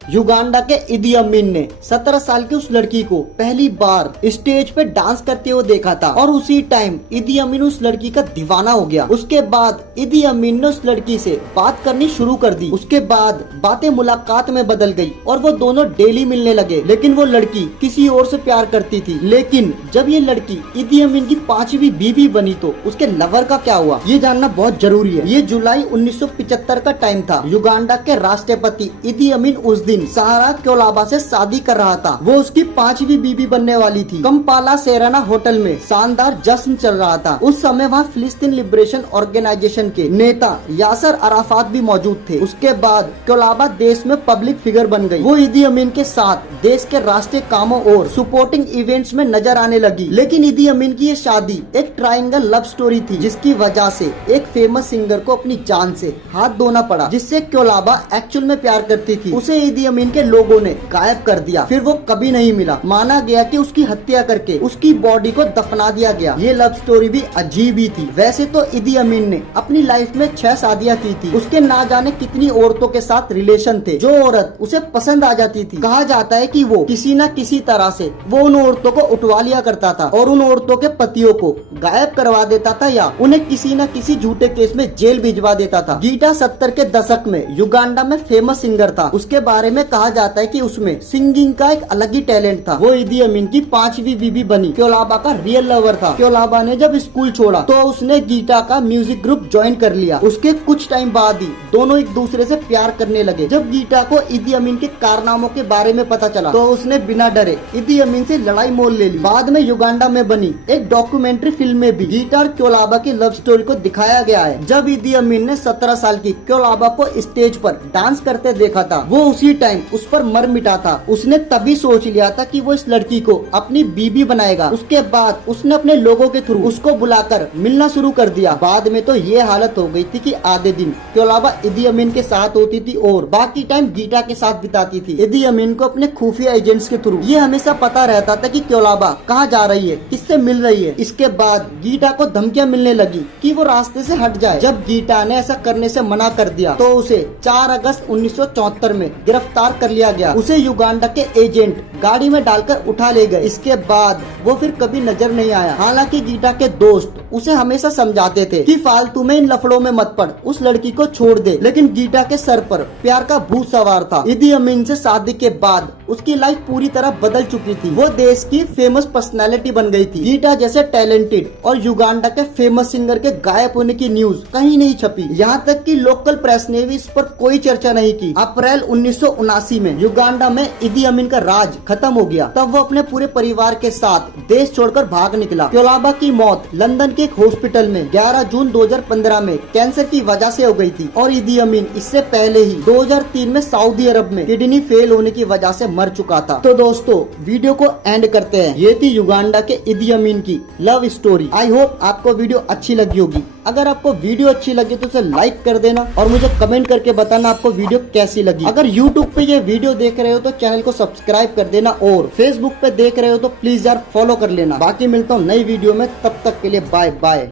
Uganda के इदी अमीन ने 17 साल की उस लड़की को पहली बार स्टेज पे डांस करते हुए देखा था और उसी टाइम इदी अमीन उस लड़की का दीवाना हो गया। उसके बाद इदी अमीन ने उस लड़की से बात करनी शुरू कर दी। उसके बाद बातें मुलाकात में बदल गई और वो दोनों डेली मिलने लगे। लेकिन वो लड़की किसी और से प्यार करती थी। लेकिन जब ये लड़की इदी अमीन की 5वीं बीवी बनी तो उसके लवर का क्या हुआ, ये जानना बहुत जरूरी है। ये जुलाई 1975 का टाइम था। युगांडा के राष्ट्रपति इदी अमीन उस दिन सहारा कोलाबा से शादी कर रहा था। वो उसकी 5वीं बीवी बनने वाली थी। कंपाला सेराना होटल में शानदार जश्न चल रहा था। उस समय वहाँ फिलिस्तीन लिबरेशन ऑर्गेनाइजेशन के नेता यासर अराफात भी मौजूद थे। उसके बाद कोलाबा देश में पब्लिक फिगर बन गई। वो इदी अमीन के साथ देश के राष्ट्रीय कामों और सपोर्टिंग इवेंट्स में नजर आने लगी। लेकिन इदी अमीन की ये शादी एक ट्रायंगल लव स्टोरी थी, जिसकी वजह से एक फेमस सिंगर को अपनी जान से हाथ धोना पड़ा, जिससे कोलाबा एक्चुअल में प्यार करती थी। उसे इदी अमीन के लोगों ने गायब कर दिया। फिर वो कभी नहीं मिला। माना गया कि उसकी हत्या करके उसकी बॉडी को दफना दिया गया। ये लव स्टोरी भी अजीब ही थी। वैसे तो इदी अमीन ने अपनी लाइफ में 6 शादियां की थी। उसके ना जाने कितनी औरतों के साथ रिलेशन थे। जो औरत उसे पसंद आ जाती थी, कहा जाता है कि वो किसी न किसी तरह से वो उन औरतों को उठवा लिया करता था और उन औरतों के पतियों को गायब करवा देता था या उन्हें किसी न किसी झूठे केस में जेल भिजवा देता था। गीटा 70 के दशक में युगांडा में फेमस सिंगर था। उसके बारे में कहा जाता है कि उसमें सिंगिंग का एक अलग ही टैलेंट था। वो इदी अमीन की 5वीं बीवी बनी। कोलाबा का रियल लवर था। कोलाबा ने जब स्कूल छोड़ा तो उसने गीटा का म्यूजिक ग्रुप ज्वाइन कर लिया। उसके कुछ टाइम बाद ही दोनों एक दूसरे से प्यार करने लगे। जब गीटा को इदी अमीन के कारनामों के बारे में पता चला तो उसने बिना डरे इदी अमीन से लड़ाई मोल ले ली। बाद में युगांडा में बनी एक डॉक्यूमेंट्री फिल्म में भी गीटा और कोलाबा की लव स्टोरी को दिखाया गया है। जब इदी अमीन ने 17 साल की कोलाबा को स्टेज पर डांस करते देखा था, वो उसी टाइम उस पर मर मिटा था। उसने तभी सोच लिया था कि वो इस लड़की को अपनी बीबी बनाएगा। उसके बाद उसने अपने लोगों के थ्रू उसको बुलाकर मिलना शुरू कर दिया। बाद में तो ये हालत हो गई थी कि आधे दिन कोलाबा इदी अमीन के साथ होती थी और बाकी टाइम गीटा के साथ बिताती थी। इदी अमीन को अपने खुफिया एजेंट्स के थ्रू ये हमेशा पता रहता था कि कोलाबा कहाँ जा रही है, किससे मिल रही है। इसके बाद गीटा को धमकियां मिलने लगी कि वो रास्ते से हट जाए। जब गीटा ने ऐसा करने से मना कर दिया तो उसे 4 अगस्त 1974 में गिरफ्तार कर लिया गया। उसे युगांडा के एजेंट गाड़ी में डालकर उठा ले गए। इसके बाद वो फिर कभी नजर नहीं आया। हालांकि गीटा के दोस्त उसे हमेशा समझाते थे कि फालतू में इन लफड़ों में मत पड़, उस लड़की को छोड़ दे। लेकिन गीटा के सर पर प्यार का भूत सवार था। इदी अमीन से शादी के बाद उसकी लाइफ पूरी तरह बदल चुकी थी। वो देश की फेमस पर्सनैलिटी बन गई थी। गीटा जैसे टैलेंटेड और युगांडा के फेमस सिंगर के गायब होने की न्यूज कहीं नहीं छपी। यहाँ तक कि लोकल प्रेस ने भी इस पर कोई चर्चा नहीं की। अप्रैल 1979 में युगांडा में इदी अमीन का राज खत्म हो गया। तब वो अपने पूरे परिवार के साथ देश छोड़कर भाग निकला। कोलाबा की मौत लंदन के एक हॉस्पिटल में 11 जून 2015 में कैंसर की वजह से हो गई थी और इदी अमीन इससे पहले ही 2003 में सऊदी अरब में किडनी फेल होने की वजह से मर चुका था। तो दोस्तों वीडियो को एंड करते हैं। ये थी युगांडा के इदी अमीन की लव स्टोरी। आई होप आपको वीडियो अच्छी लगी होगी। अगर आपको वीडियो अच्छी लगी तो उसे लाइक कर देना और मुझे कमेंट करके बताना आपको वीडियो कैसी लगी। अगर यूट्यूब पे ये वीडियो देख रहे हो तो चैनल को सब्सक्राइब कर देना और फेसबुक पे देख रहे हो तो प्लीज यार फॉलो कर लेना। बाकी मिलता हूँ नई वीडियो में, तब तक के लिए बाय बाय।